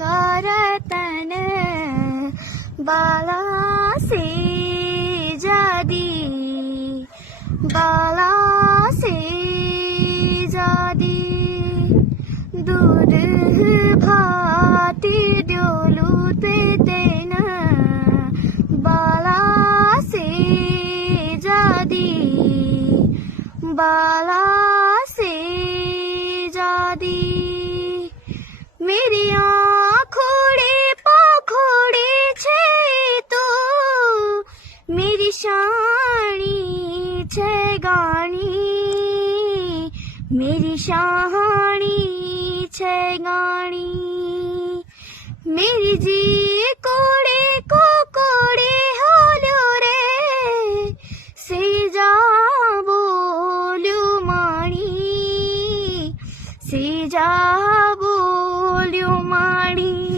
करतन बाला से जादी बाला से जादी दूध भाती डोलूते देना बाला से जादी बाला से जादी मेरी आँखोड़े पाखोड़े छे तो मेरी शानी छे गानी मेरी शानी छे गानी मेरी जी कोड़े को कोड़े होलो रे से जा बोल्यो माणी से जा बोल्यो माणी।